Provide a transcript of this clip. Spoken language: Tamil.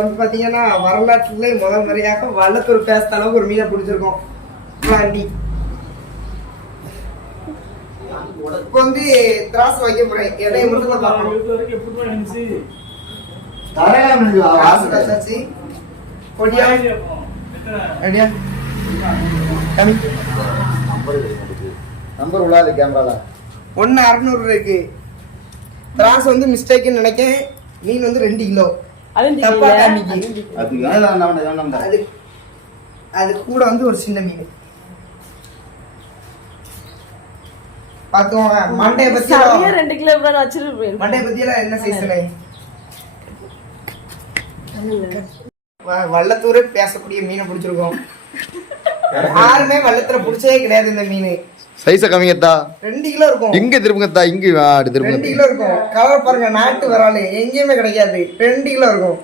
வந்து பாத்தீங்கன்னா வரலாற்றுல முதல் முறையாக வள்ளத்தூர் பேசுற அளவுக்கு ஒரு மீனை பிடிச்சிருக்கோம். இப்ப வந்து திராசு வைக்க போறேன். எடையை மட்டும் தான் பார்க்கணும். நம்பர் உள்ளாது கேமரால 1,600 இருக்கு. திராசு வந்து மிஸ்டேக்னு நினைக்கேன். மீன் வந்து 2 கிலோ. அது கூட வந்து ஒரு சின்ன மீன் பாத்துவோங்க. மண்டைய பத்தி 2 கிலோ வச்சிருப்பேன். மண்டைய பத்தி எல்லாம் என்ன சைஸ்ல வள்ளத்தூரே பேசக்கூடிய மீனை பிடிச்சிருக்கோம். யாருமே வள்ளத்துல பிடிச்சதே கிடையாது இந்த மீன். சைஸ கம்மிங்கத்தா 2 கிலோ இருக்கும். இங்க திரும்புங்கத்தா இங்க திரும்புங்க. 2 கிலோ இருக்கும். கவர் பாருங்க, நாட்டு வராலே எங்கேயுமே கிடைக்காது. 2 கிலோ இருக்கும்.